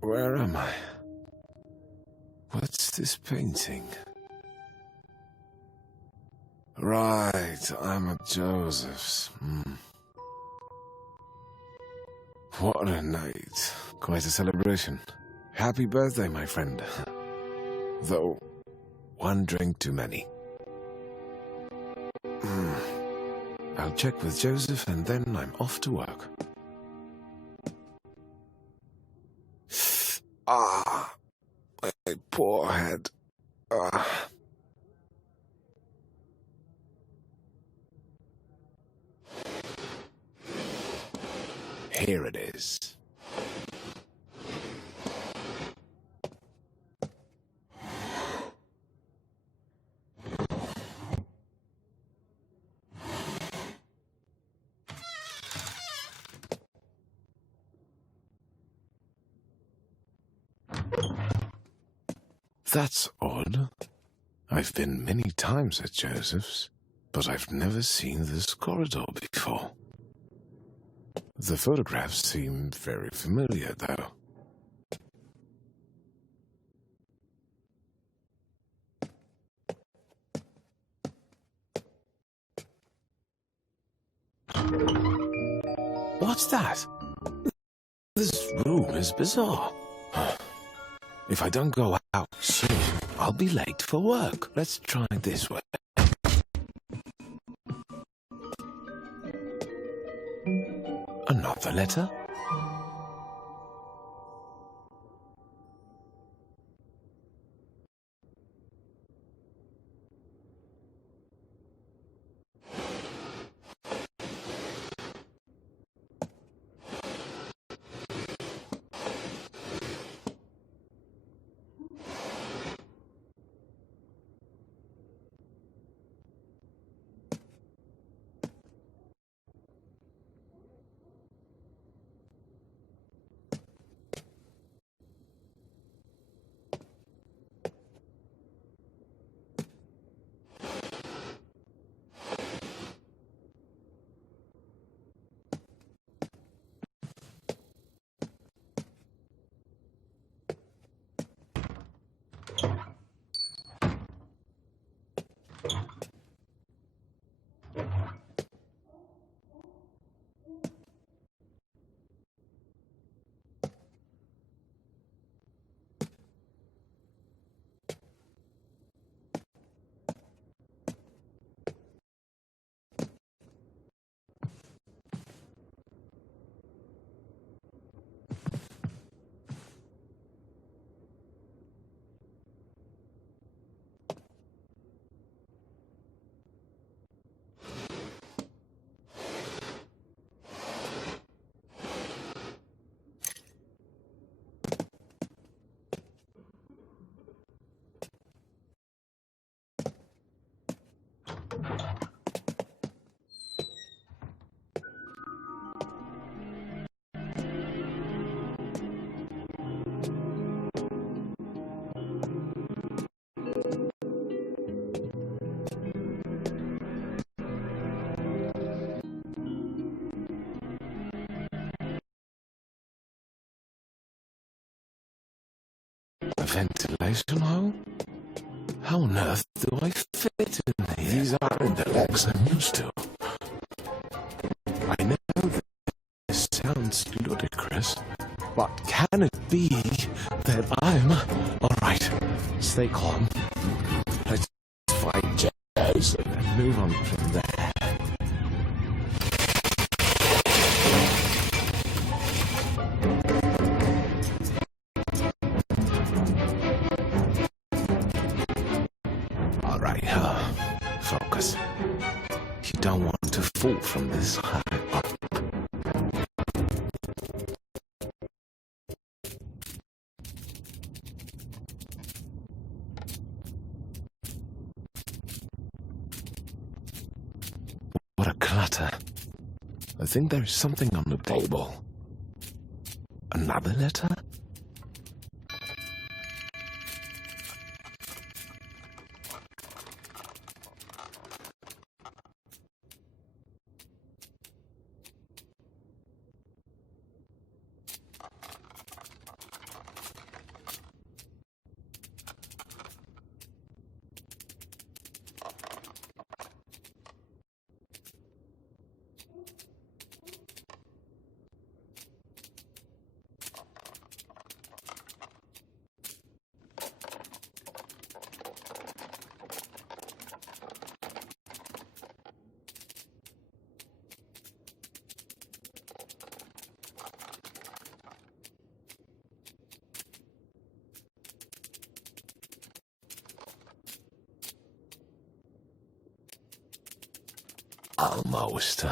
Where am I? What's this painting? Right, I'm at Joseph's. What a night. Quite a celebration. Happy birthday, my friend. Though, one drink too many. I'll check with Joseph and then I'm off to work. My poor head. Here it is. That's odd. I've been many times at Joseph's, but I've never seen this corridor before. The photographs seem very familiar, though. What's that? This room is bizarre. If I don't go out soon, I'll be late for work. Let's try this way. Another letter? A ventilation hole? How on earth do I fit in here? These aren't the legs I'm used to. I know this sounds ludicrous, but can it be that I'm... Alright, stay calm. Let's find Joseph and move on from there. Focus. You don't want to fall from this high up. What a clutter. I think there is something on the table. Another letter? Almost.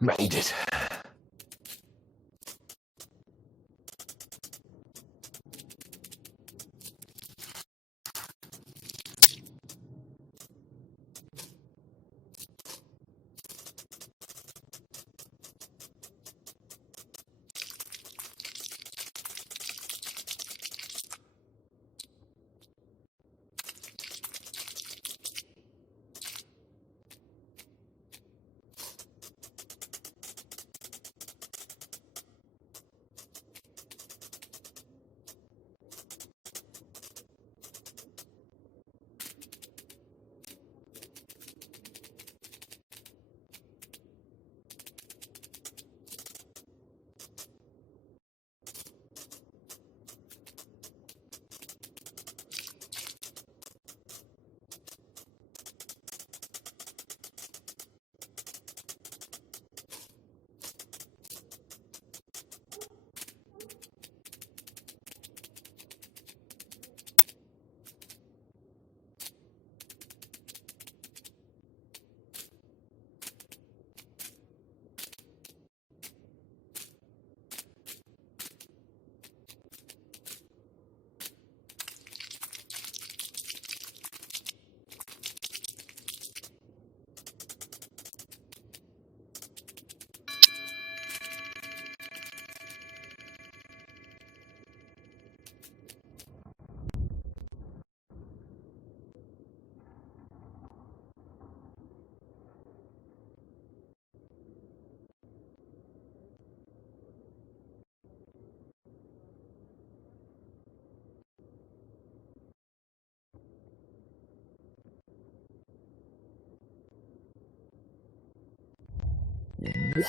Made it.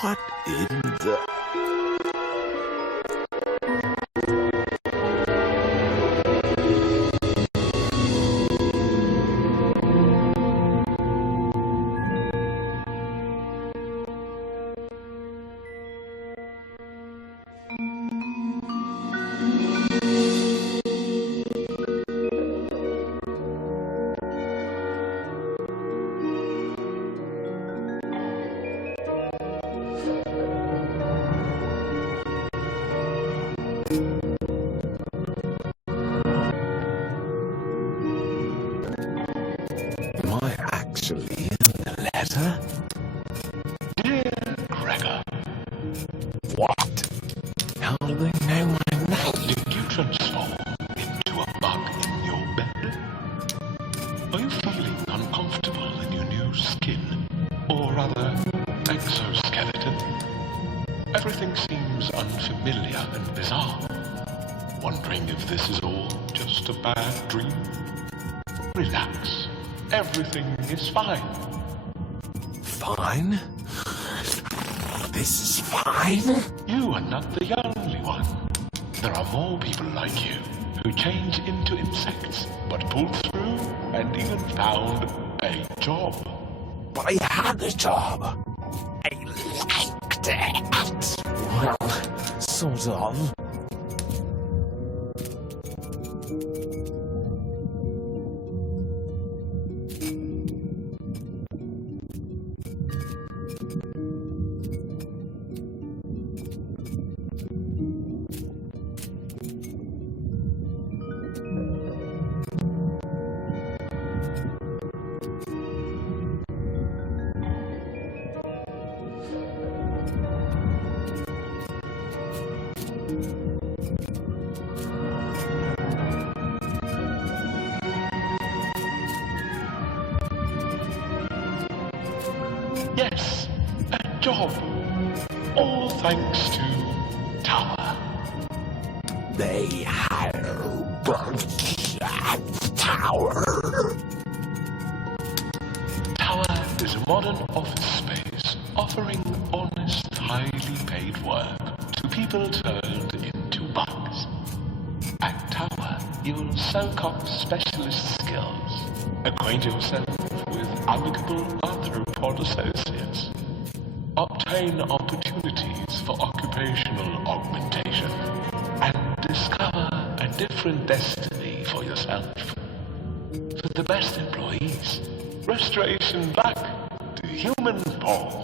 What in the... What? How do they know my name? Did you transform into a bug in your bed? Are you feeling uncomfortable in your new skin? Or rather, exoskeleton? Everything seems unfamiliar and bizarre. Wondering if this is all just a bad dream? Relax. Everything is fine. Fine? This is fine? You are not the only one. There are more people like you who change into insects, but pulled through and even found a job. But I had a job. I liked it. Well, sort of. Yes, a job. All thanks to Tower. They hire bunch at Tower. Tower is a modern office space offering honest, highly paid work to people turned into bugs. At Tower, you'll soak up specialist skills, acquaint yourself with amicable arthropod associates, obtain opportunities for occupational augmentation, and discover a different destiny for yourself. For the best employees, restoration back to human form.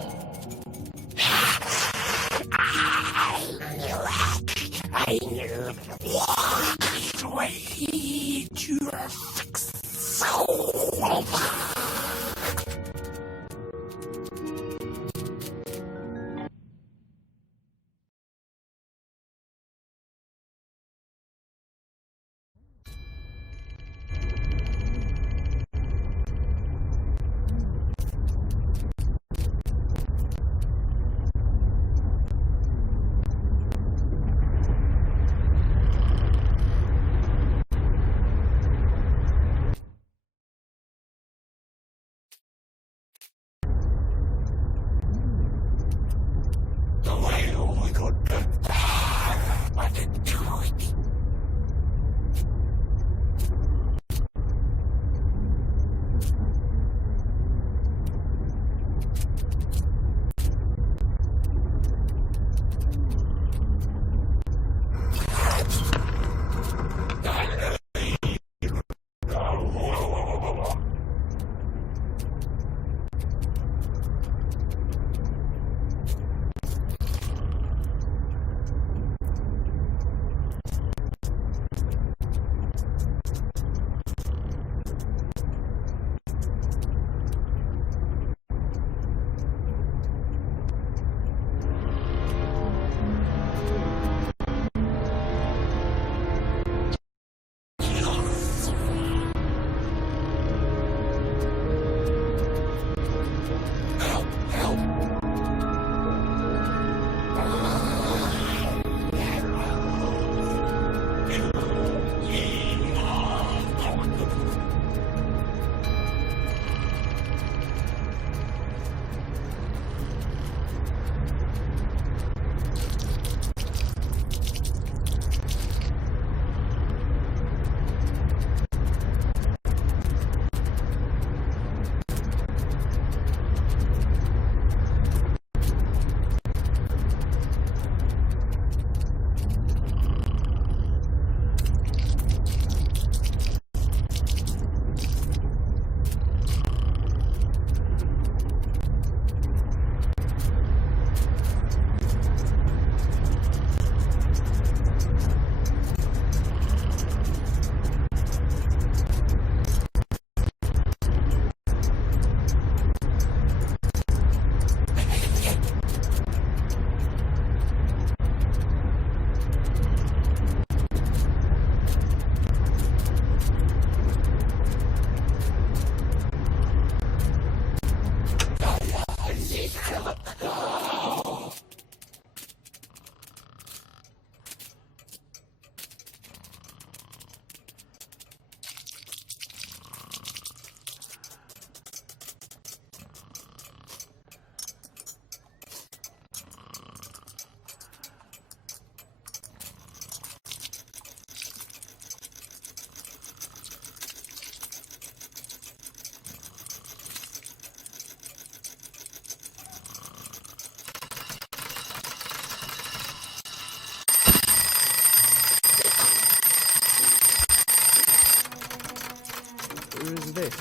Who is this?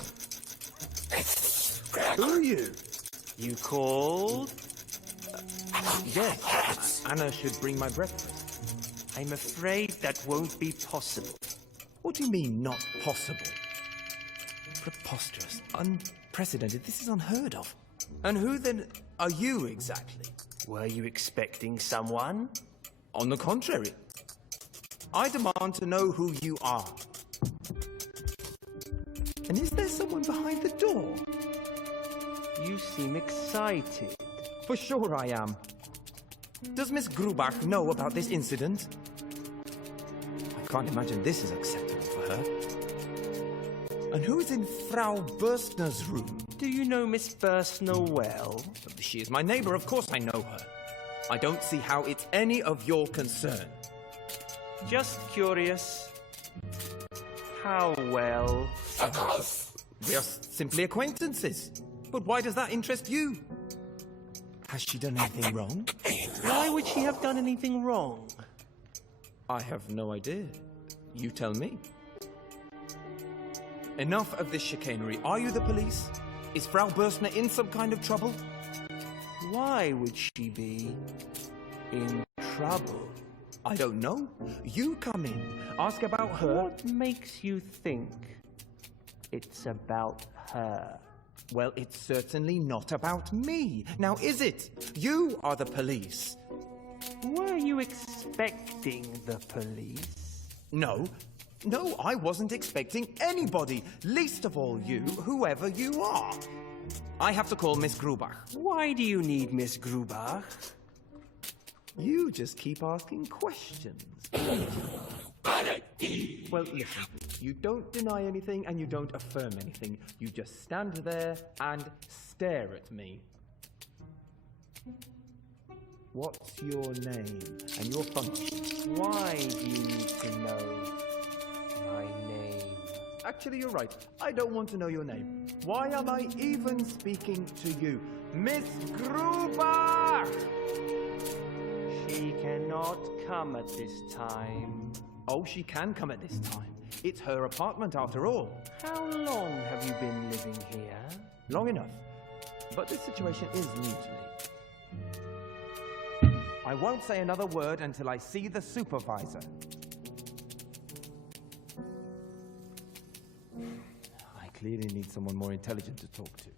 Who are you? You called? Yes, Anna should bring my breakfast. I'm afraid that won't be possible. What do you mean, not possible? Preposterous, unprecedented, this is unheard of. And who then are you exactly? Were you expecting someone? On the contrary. I demand to know who you are. And is there someone behind the door? You seem excited. For sure I am. Does Miss Grubach know about this incident? I can't imagine this is acceptable for her. And who is in Frau Burstner's room? Do you know Miss Burstner well? She is my neighbor, of course I know her. I don't see how it's any of your concern. Just curious. How well? We are simply acquaintances. But why does that interest you? Has she done anything wrong? Why would she have done anything wrong? I have no idea. You tell me. Enough of this chicanery. Are you the police? Is Frau Bürstner in some kind of trouble? Why would she be in trouble? I don't know. You come in. Ask about her. What makes you think it's about her? Well, it's certainly not about me. Now, is it? You are the police. Were you expecting the police? No. No, I wasn't expecting anybody. Least of all you, whoever you are. I have to call Miss Grubach. Why do you need Miss Grubach? You just keep asking questions. Well, listen. You don't deny anything and you don't affirm anything. You just stand there and stare at me. What's your name and your function? Why do you need to know my name? Actually, you're right. I don't want to know your name. Why am I even speaking to you? Miss Grubach! She cannot come at this time. Oh, she can come at this time. It's her apartment after all. How long have you been living here? Long enough. But this situation is new to me. I won't say another word until I see the supervisor. I clearly need someone more intelligent to talk to.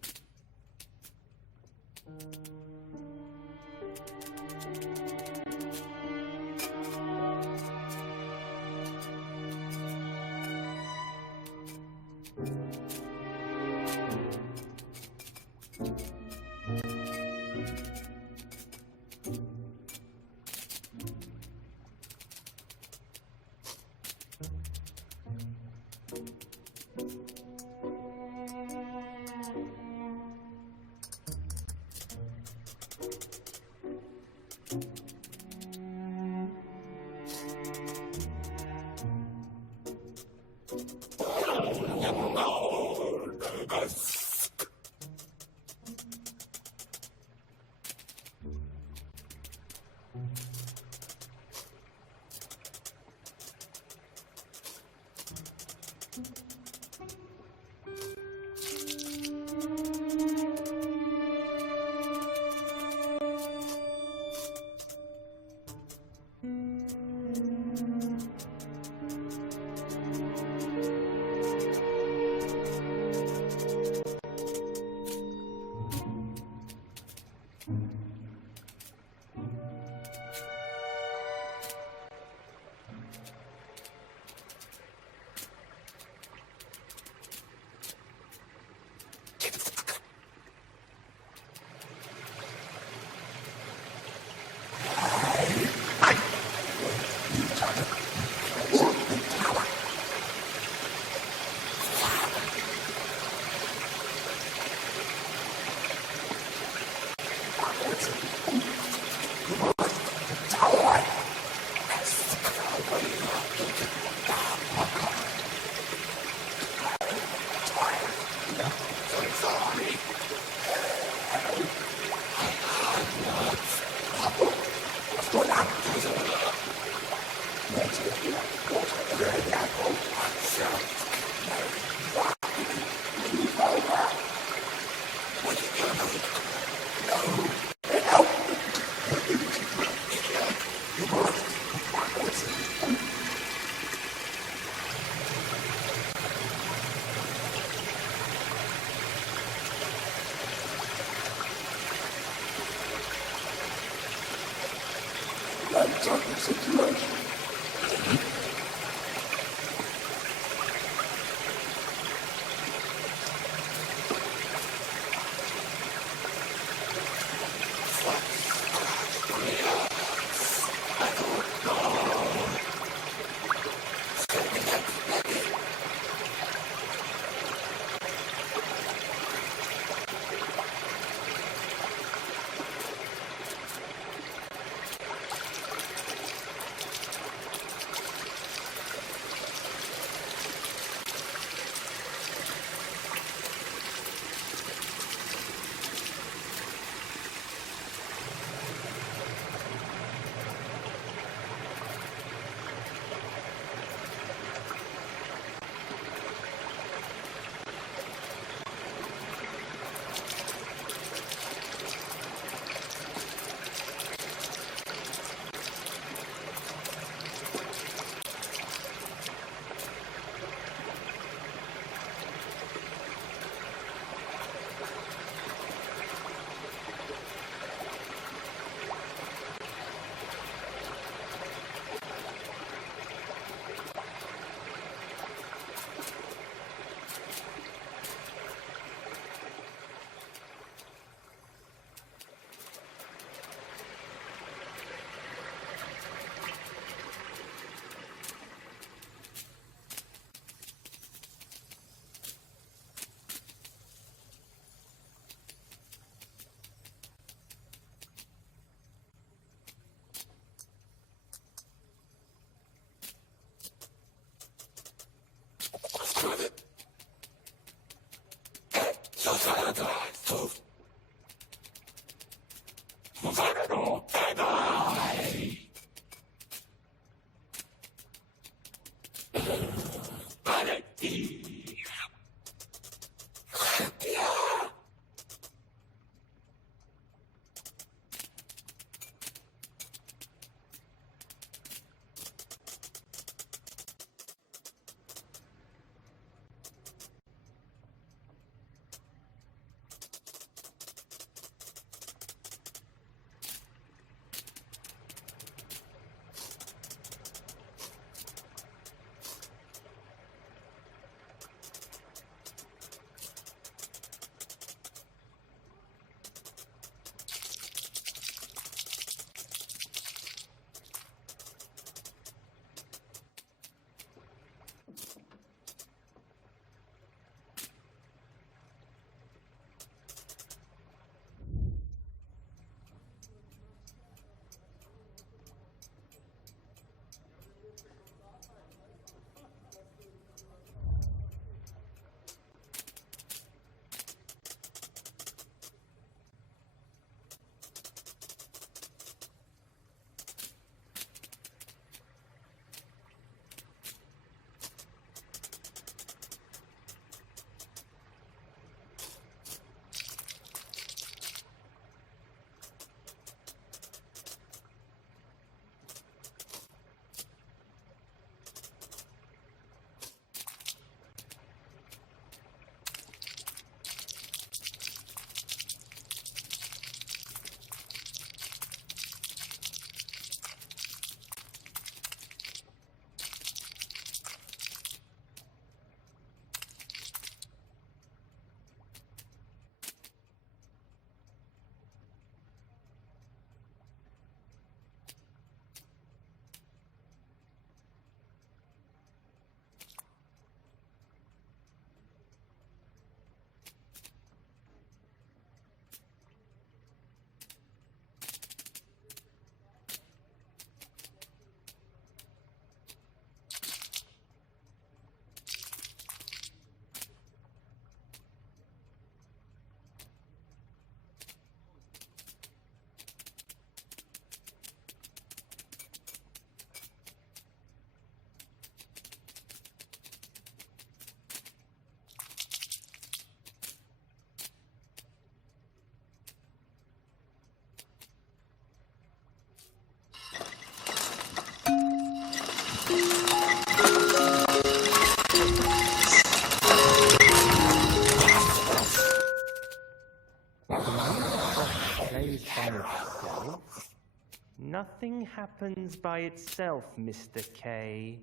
Nothing happens by itself, Mr. K.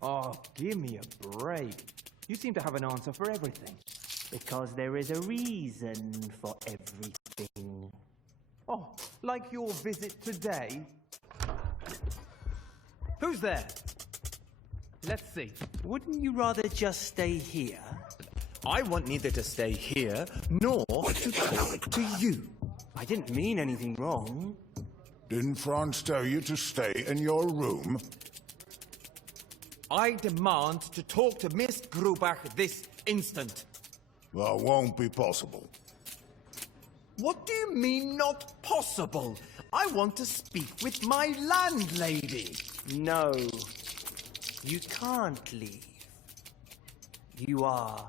Oh, give me a break. You seem to have an answer for everything. Because there is a reason for everything. Oh, like your visit today? Who's there? Let's see. Wouldn't you rather just stay here? I want neither to stay here nor to talk to you. I didn't mean anything wrong. Didn't Franz tell you to stay in your room? I demand to talk to Miss Grubach this instant. That won't be possible. What do you mean, not possible? I want to speak with my landlady. No, you can't leave. You are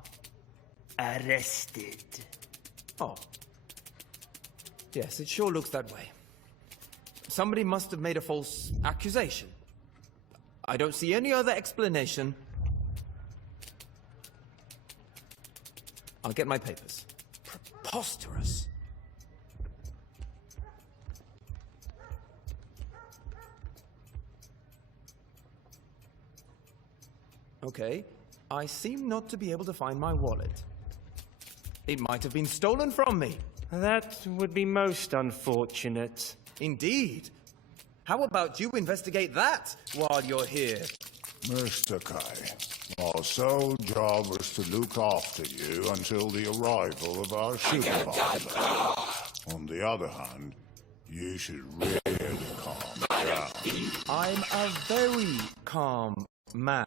arrested. Oh. Yes, it sure looks that way. Somebody must have made a false accusation. I don't see any other explanation. I'll get my papers. Preposterous. Okay, I seem not to be able to find my wallet. It might have been stolen from me. That would be most unfortunate. Indeed. How about you investigate that while you're here? Mr. K, our sole job is to look after you until the arrival of our supervisor. On the other hand, you should really calm down. I'm a very calm man.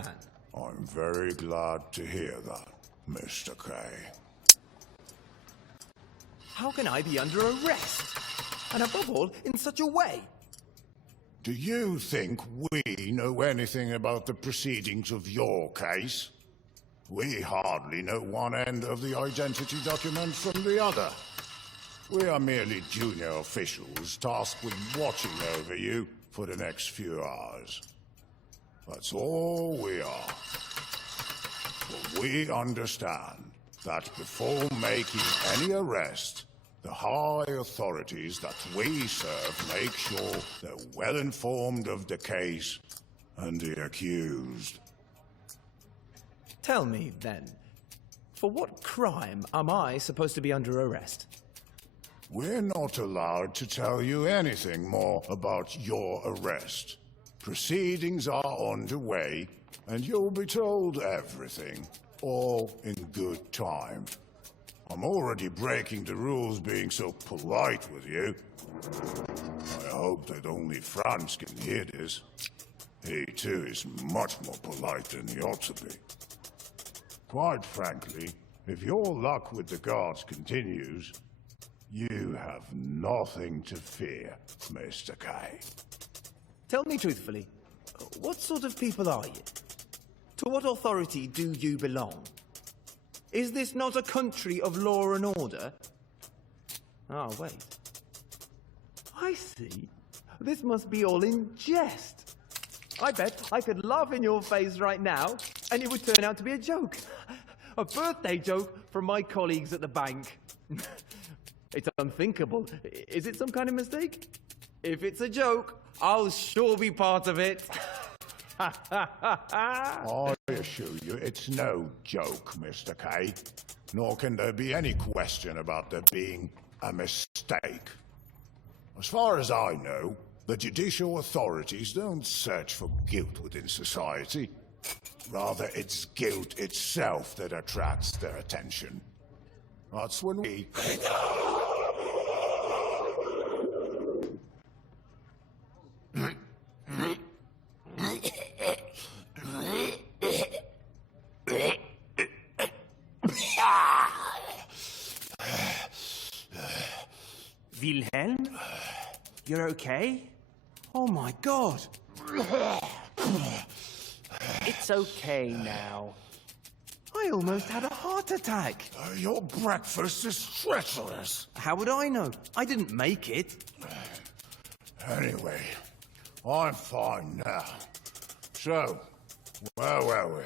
I'm very glad to hear that, Mr. K. How can I be under arrest? And above all, in such a way? Do you think we know anything about the proceedings of your case? We hardly know one end of the identity document from the other. We are merely junior officials tasked with watching over you for the next few hours. That's all we are. But we understand that before making any arrest, the high authorities that we serve make sure they're well informed of the case and the accused. Tell me, then, for what crime am I supposed to be under arrest? We're not allowed to tell you anything more about your arrest. Proceedings are underway, and you'll be told everything, all in good time. I'm already breaking the rules being so polite with you. I hope that only Franz can hear this. He too is much more polite than he ought to be. Quite frankly, if your luck with the guards continues, you have nothing to fear, Mr. K. Tell me truthfully, what sort of people are you? To what authority do you belong? Is this not a country of law and order? Ah, wait. I see. This must be all in jest. I bet I could laugh in your face right now, and it would turn out to be a joke. A birthday joke from my colleagues at the bank. It's unthinkable. Is it some kind of mistake? If it's a joke, I'll sure be part of it. I assure you it's no joke, Mr. K. Nor can there be any question about there being a mistake. As far as I know, the judicial authorities don't search for guilt within society. Rather, it's guilt itself that attracts their attention. That's when we... Wilhelm? You're okay? Oh my God! It's okay now. I almost had a heart attack. Your breakfast is treacherous. How would I know? I didn't make it. Anyway, I'm fine now. So, where were we?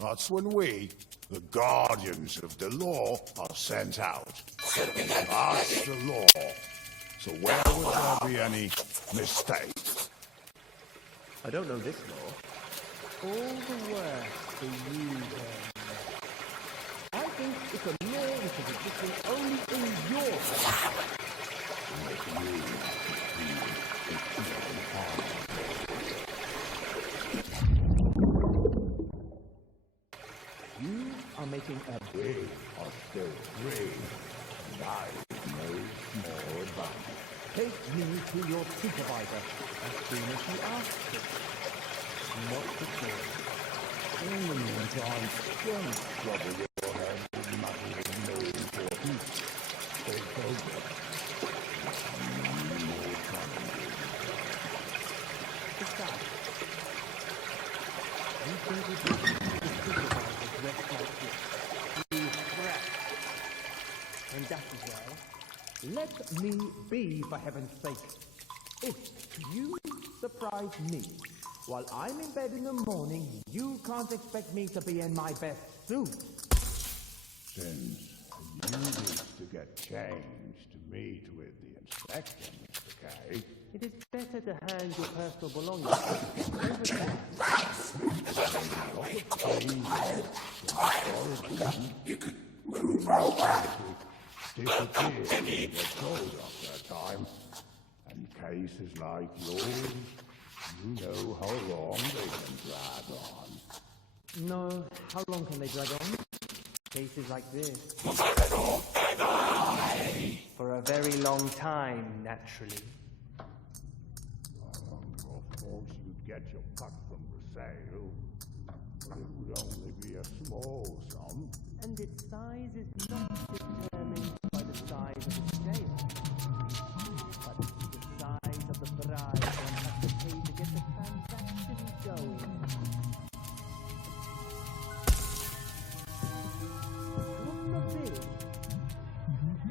That's when we, the guardians of the law, are sent out. That's the law. So where would there be any mistake? I don't know this law. All the worse for you, then. I think it's a law which is existing only in your country. You are making a We are still free. And I no small advantage. Take me to your supervisor as soon as you ask it. Not before. In the meantime, don't trouble your head with matters of no importance. Stay focused. More challenges. Besides, you think it would be the supervisor dressed like this? You threat. And that is well. Let me be, for heaven's sake. If you surprise me while I'm in bed in the morning, you can't expect me to be in my best suit. Since you wish to get changed to meet with the inspector, Mr. K, It is better to hand your personal belongings over to you could move out. Disappeared when you get told after a time. And cases like yours, you know how long they can drag on. No, how long can they drag on? Cases like this. For a very long time, naturally. Of course, you'd get your cut from the sale, but it would only be a small sum. And its size is not determined by the size of the scale, but the size of the bribe one has to pay to get the transaction going. What's the bid?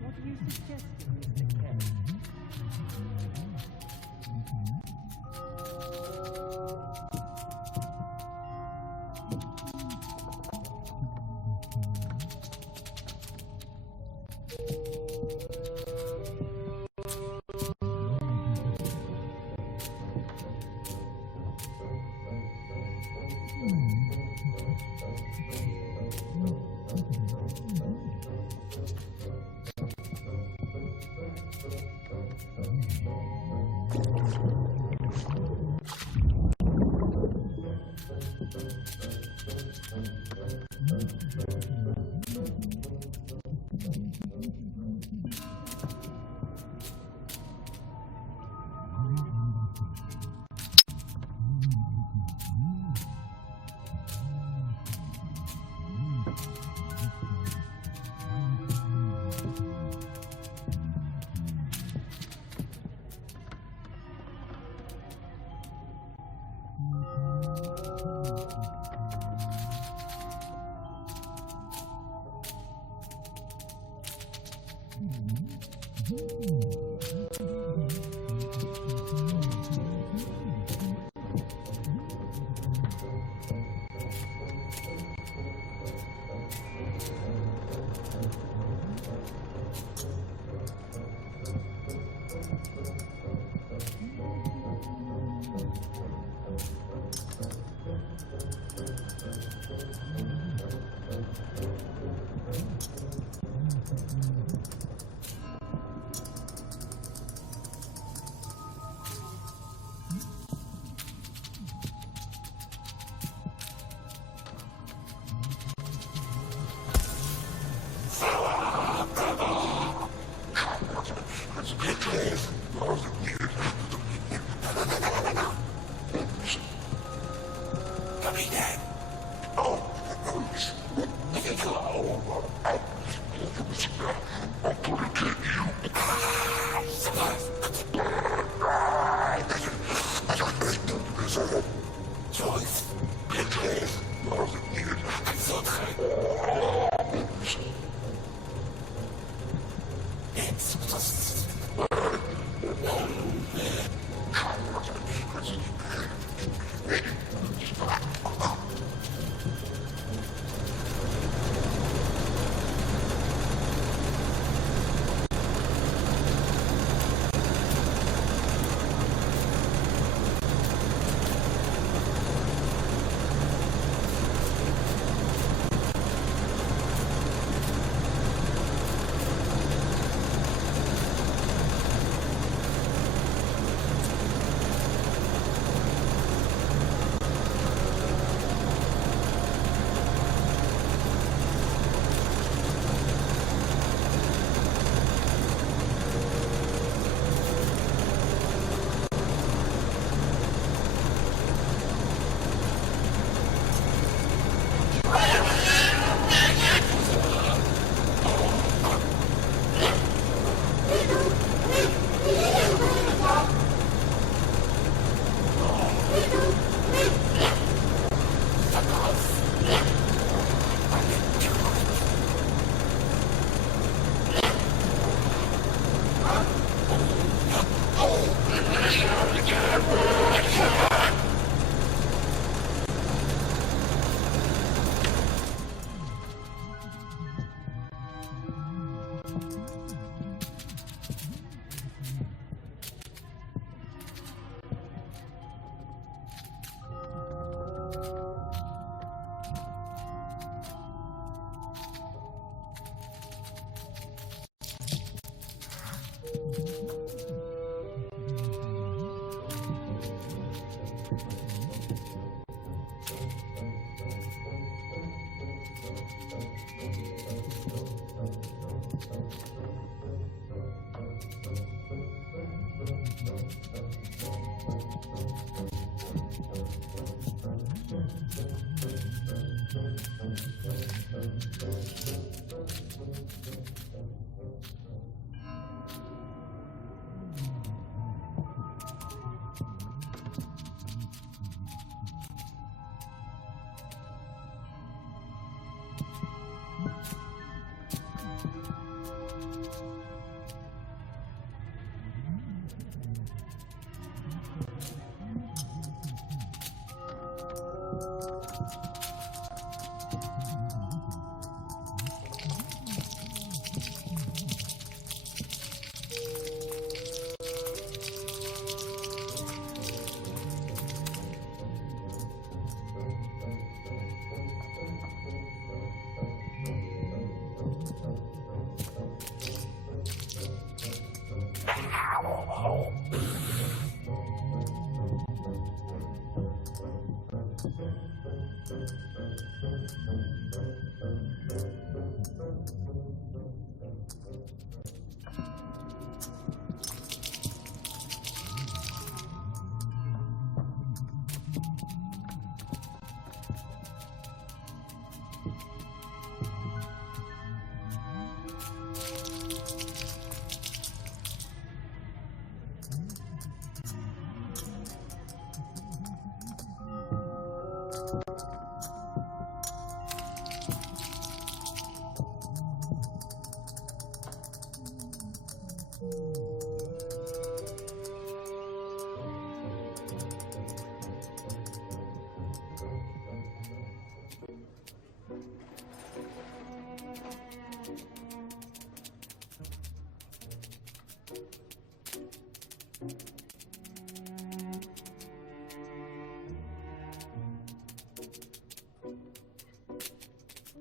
What are you suggesting, Mr. Kelly?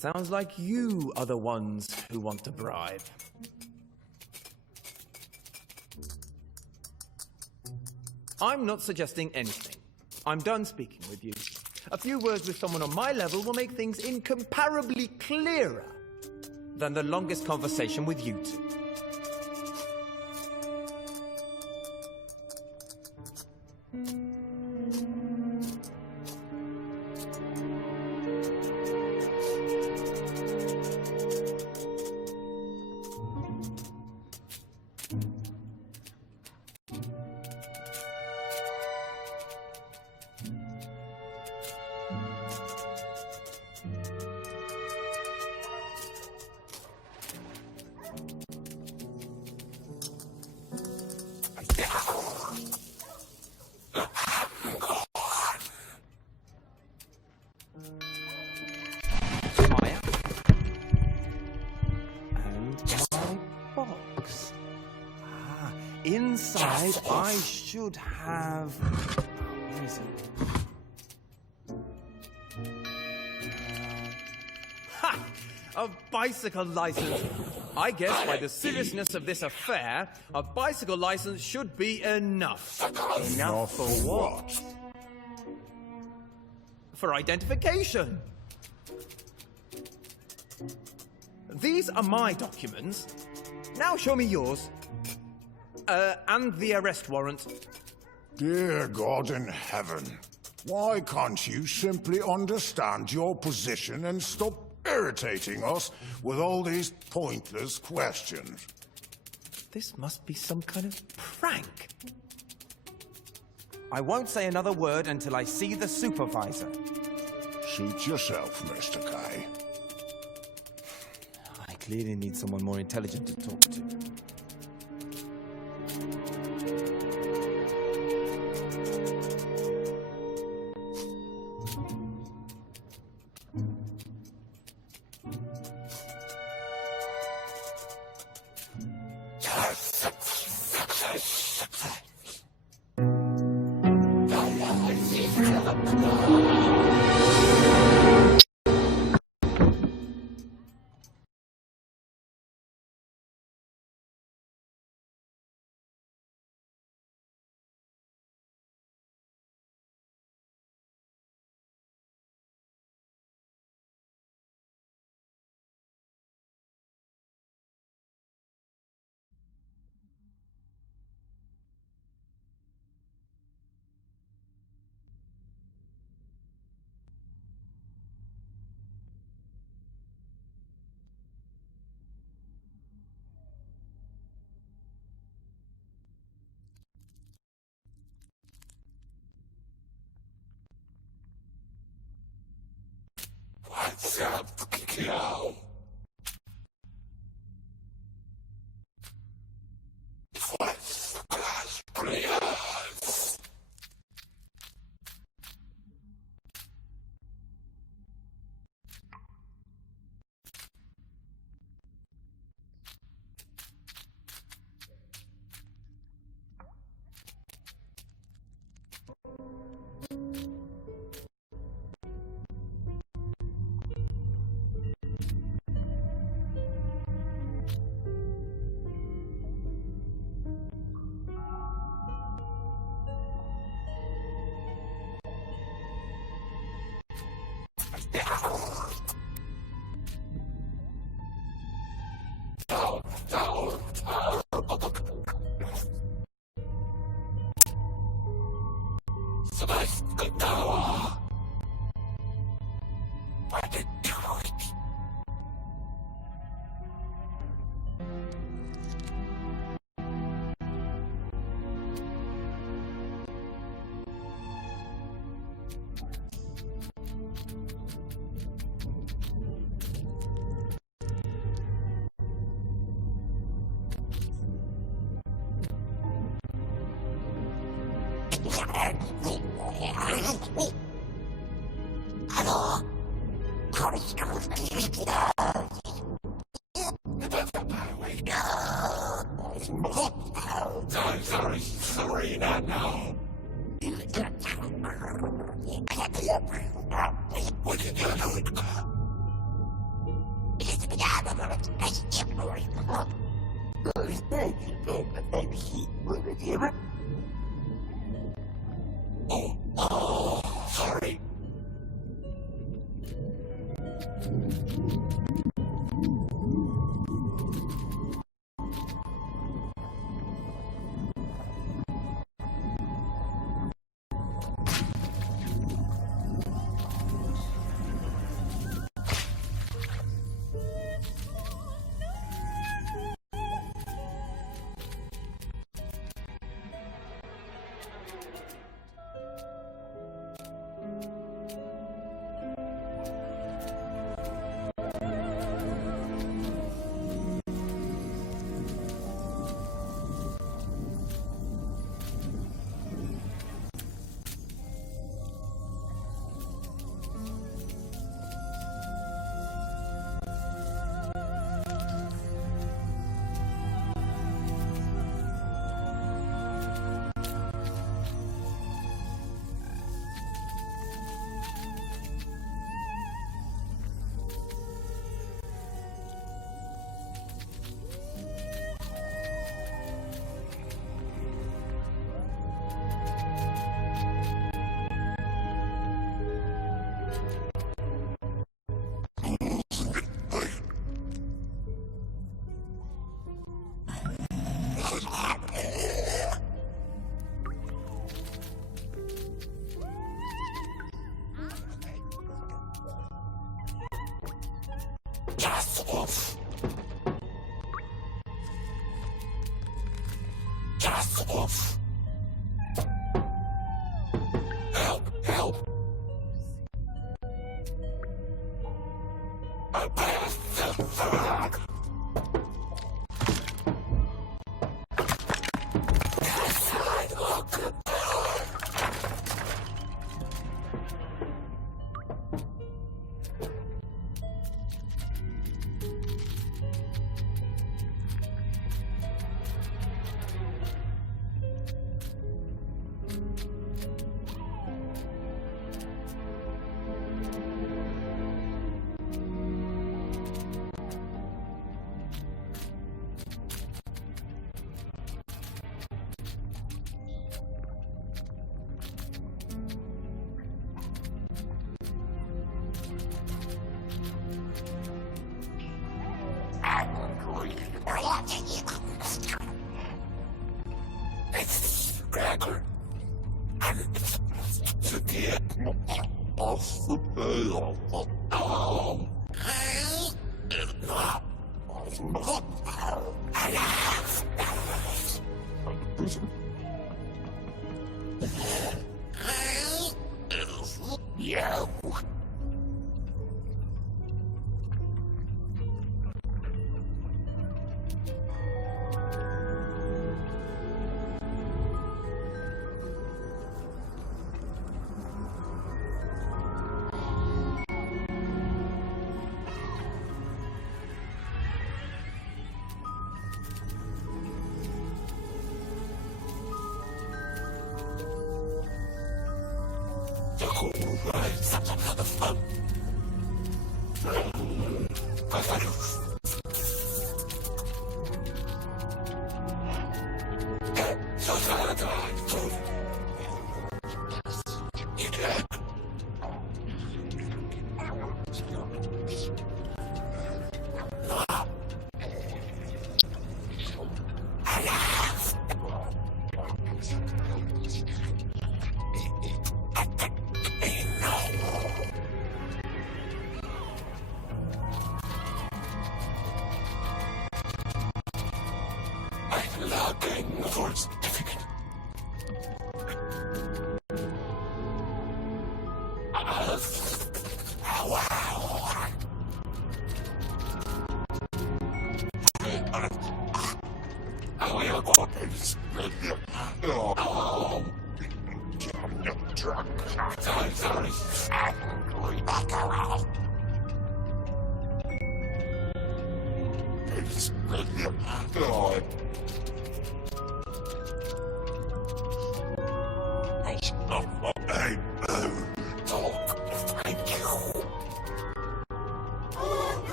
Sounds like you are the ones who want to bribe. I'm not suggesting anything. I'm done speaking with you. A few words with someone on my level will make things incomparably clearer than the longest conversation with you two. Inside, I should have... Where is it? Ha! A bicycle license. I guess by the seriousness of this affair, a bicycle license should be enough. Enough for what? For identification. These are my documents. Now show me yours. And the arrest warrant. Dear God in heaven, why can't you simply understand your position and stop irritating us with all these pointless questions? This must be some kind of prank. I won't say another word until I see the supervisor. Suit yourself, Mr. K. I clearly need someone more intelligent to talk to. What's up, Kyo? What's the class players? Sorry, not now. Sorry. Help!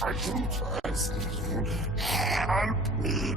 Shooters, help me.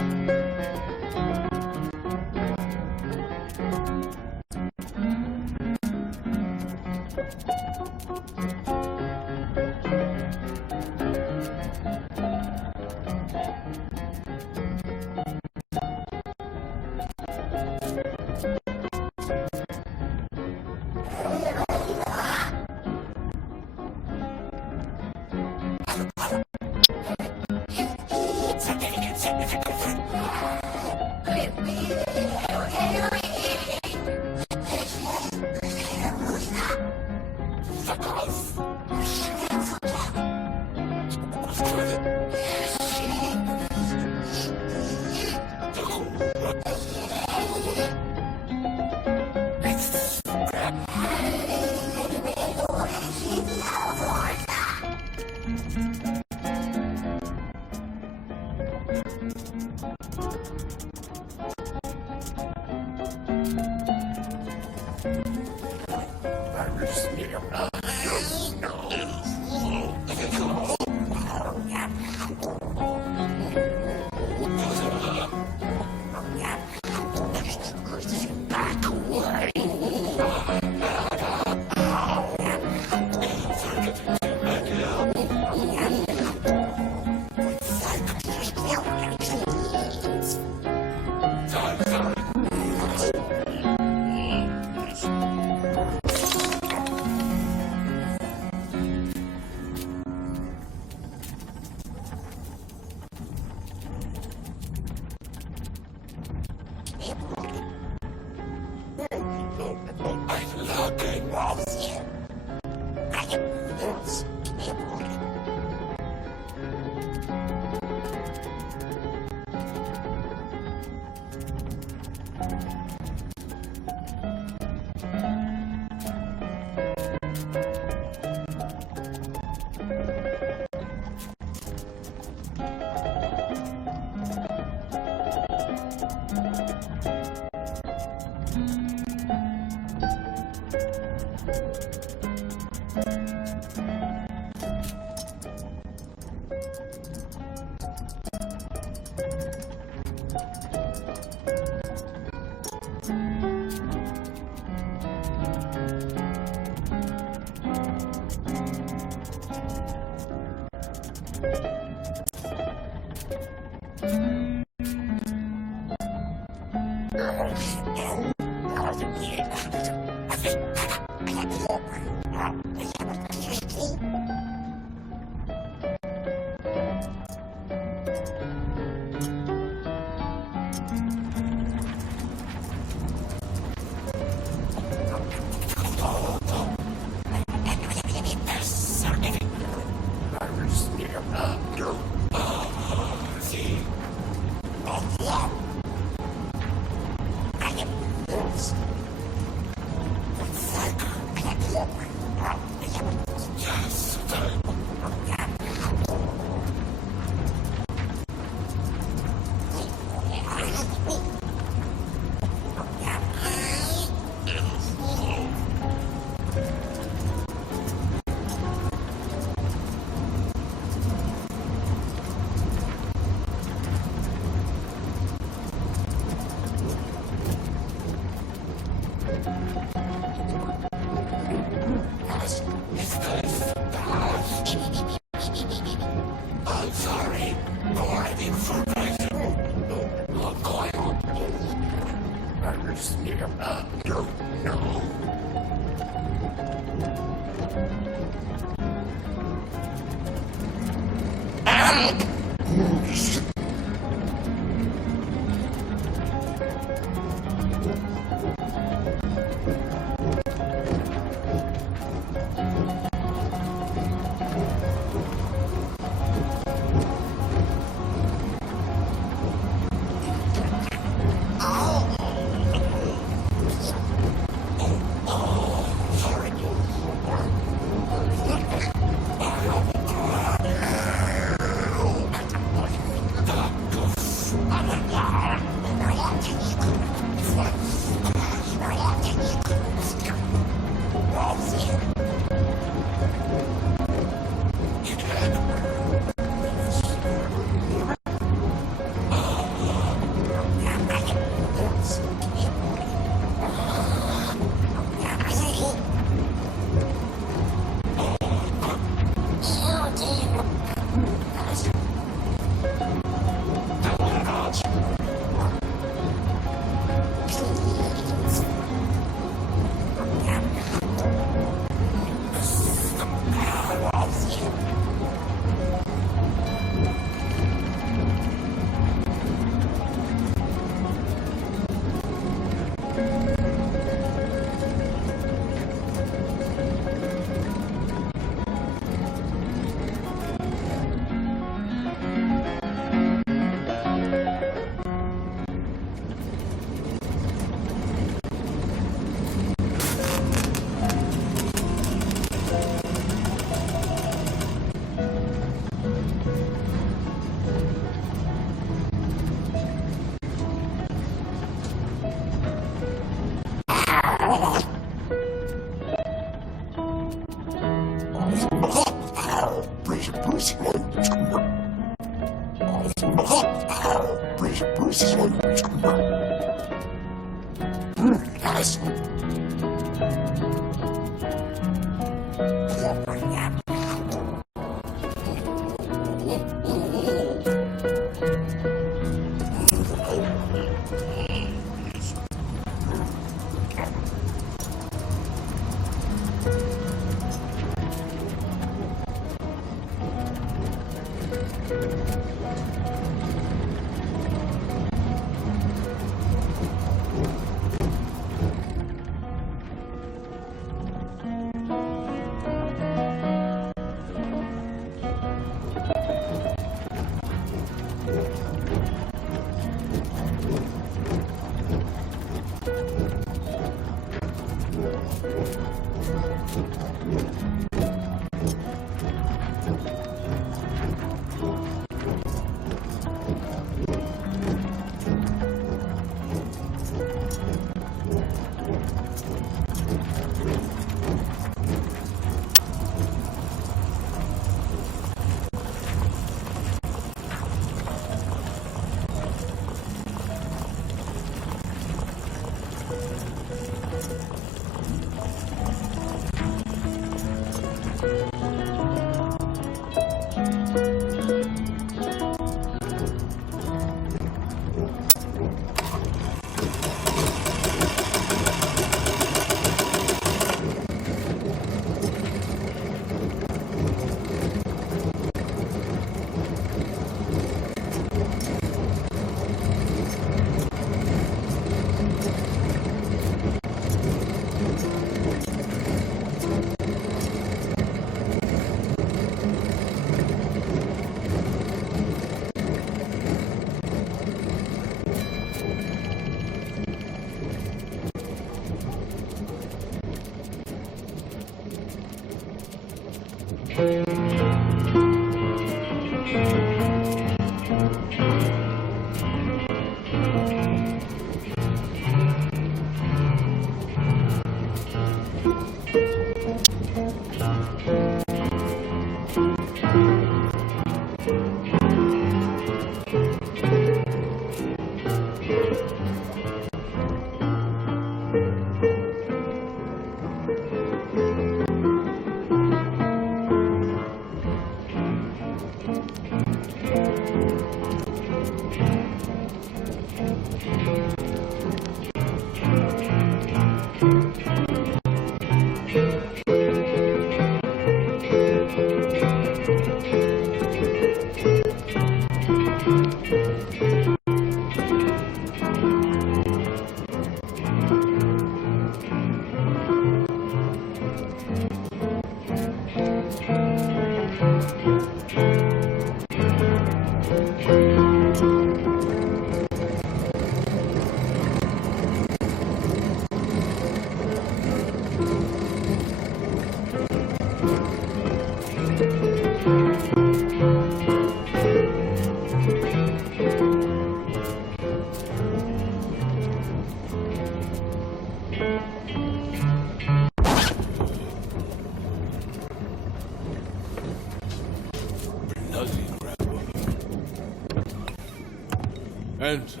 Enter.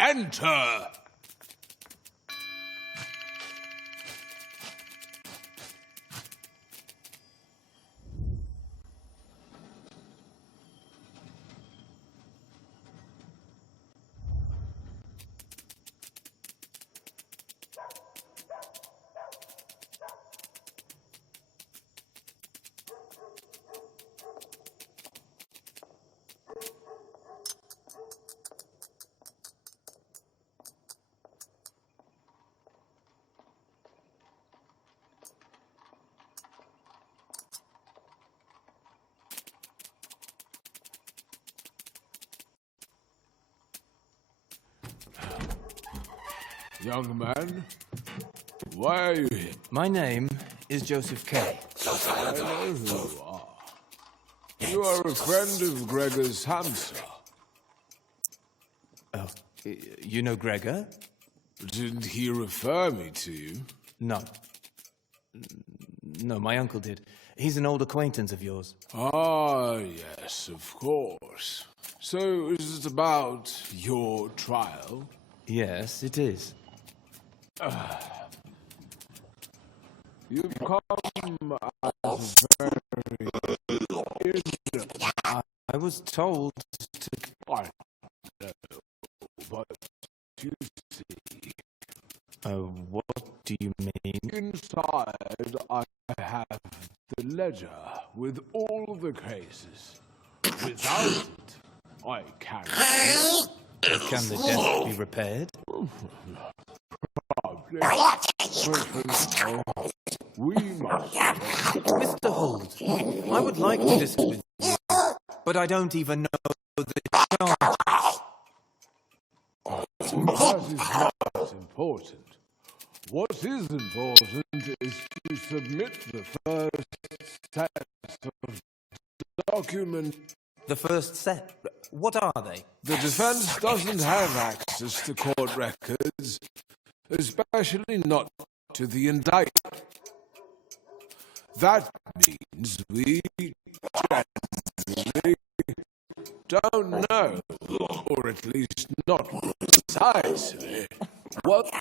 Enter! Young man, why are you here? My name is Joseph K. I know who you are. You are a friend of Gregor's hamster. Oh, you know Gregor? Didn't he refer me to you? No. No, my uncle did. He's an old acquaintance of yours. Ah, yes, of course. So, is it about your trial? Yes, it is. You've come as a very... I was told to... I know, but you see... what do you mean? Inside, I have the ledger with all the cases. Without it, I can't... Can the desk be repaired? Probably. But for now, we must... Mr. Holt, I would like to discuss with you, but I don't even know the charge. That is not important. What is important is to submit the first set of documents. The first set? What are they? The defense doesn't have access to court records, especially not to the indictment. That means we generally don't know, or at least not precisely, what...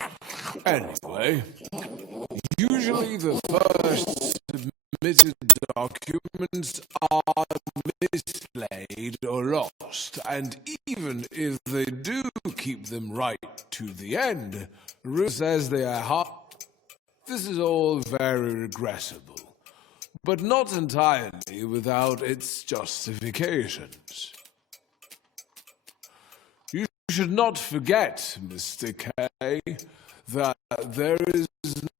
Anyway, Usually the first submitted documents are mislaid or lost, and even if they do keep them right to the end, Ruth says they are hard. This is all very regrettable, but not entirely without its justifications. You should not forget, Mr. K, that there is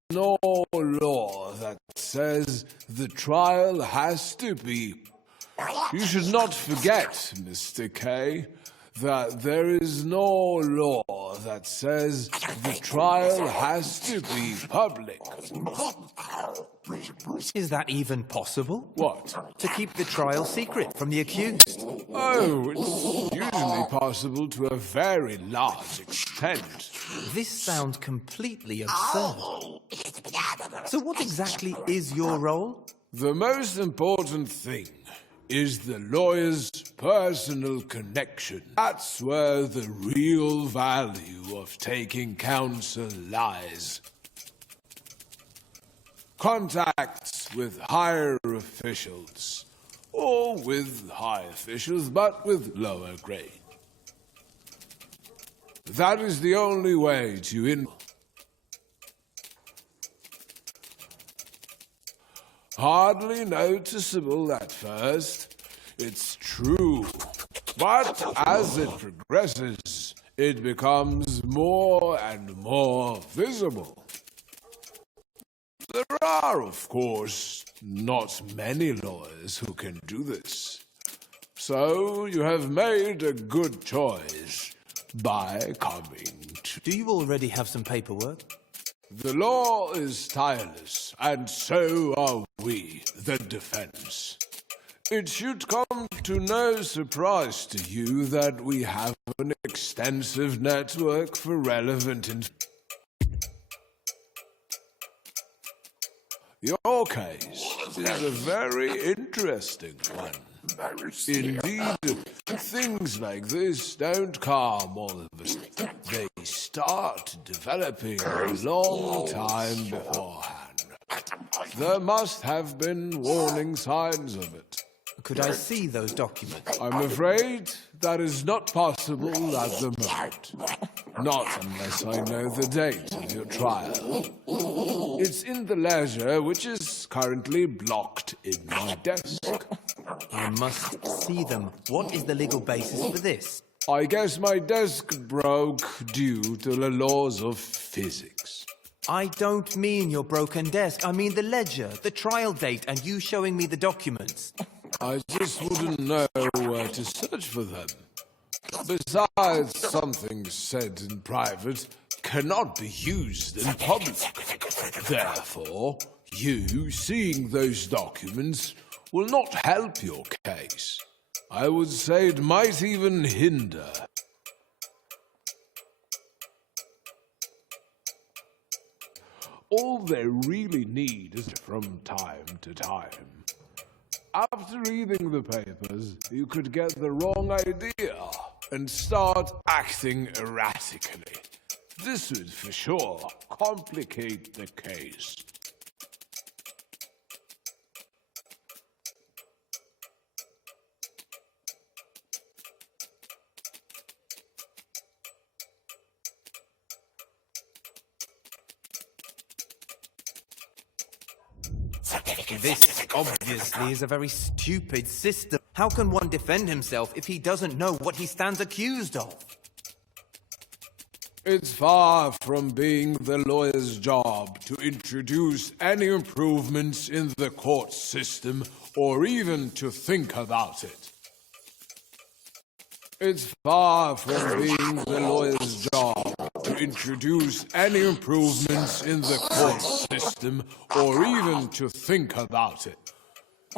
no law that says the trial has to be. You should not forget, Mr. K, that there is no law that says the trial has to be public. Is that even possible? What? To keep the trial secret from the accused? Oh, it's usually possible to a very large extent. This sounds completely absurd. So what exactly is your role? The most important thing is the lawyer's personal connection. That's where the real value of taking counsel lies. Contacts with higher officials, or with high officials but with lower grade. That is the only way to hardly noticeable at first, it's true. But as it progresses, it becomes more and more visible. There are, of course, not many lawyers who can do this. So you have made a good choice by coming to... Do you already have some paperwork? The law is tireless, and so are we, the defense. It should come to no surprise to you that we have an extensive network for relevant information. Your case is a very interesting one. Indeed, things like this don't come all of a sudden. They start developing a long time beforehand. There must have been warning signs of it. Could I see those documents? I'm afraid that is not possible at the moment. Not unless I know the date of your trial. It's in the ledger, which is currently blocked in my desk. I must see them. What is the legal basis for this? I guess my desk broke due to the laws of physics. I don't mean your broken desk. I mean the ledger, the trial date, and you showing me the documents. I just wouldn't know where to search for them. Besides, something said in private cannot be used in public. Therefore, you seeing those documents will not help your case. I would say it might even hinder. All they really need is from time to time. After reading the papers, you could get the wrong idea and start acting erratically. This would for sure complicate the case. This obviously is a very stupid system. How can one defend himself if he doesn't know what he stands accused of? It's far from being the lawyer's job to introduce any improvements in the court system or even to think about it. It's far from being the lawyer's job to introduce any improvements in the court system or even to think about it.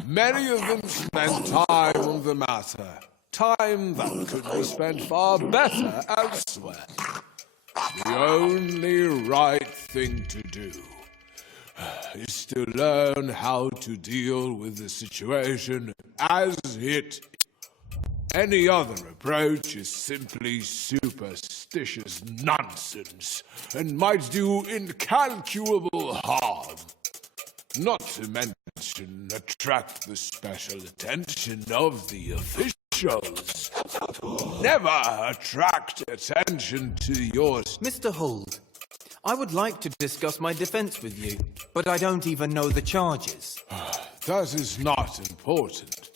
Many of them spend time on the matter, time that could be spent far better elsewhere. The only right thing to do is to learn how to deal with the situation as it is. Any other approach is simply superstitious nonsense and might do incalculable harm. Not to mention attract the special attention of the officials. Never attract attention to your... Mr. Holt, I would like to discuss my defense with you, but I don't even know the charges. That is not important.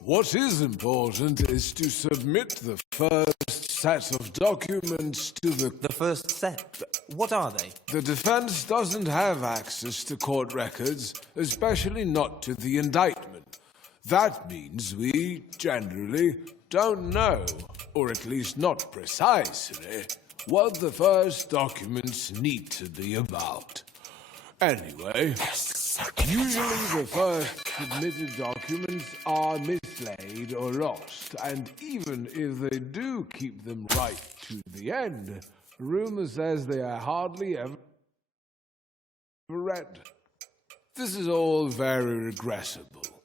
What is important is to submit the first set of documents to the... The first set? What are they? The defense doesn't have access to court records, especially not to the indictment. That means we generally don't know, or at least not precisely, what the first documents need to be about. Anyway, usually the first submitted documents are mislaid or lost, and even if they do keep them right to the end, rumor says they are hardly ever read. This is all very regrettable,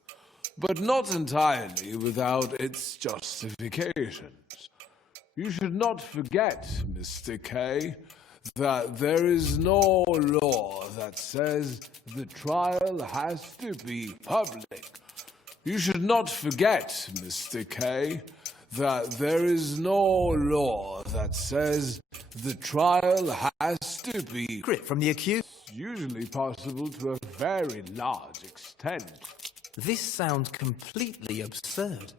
but not entirely without its justifications. You should not forget, Mr. K, that there is no law that says the trial has to be public. You should not forget, Mr. K, that there is no law that says the trial has to be... Grit from the accused? Usually possible to a very large extent. This sounds completely absurd.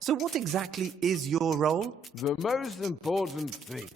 So what exactly is your role? The most important thing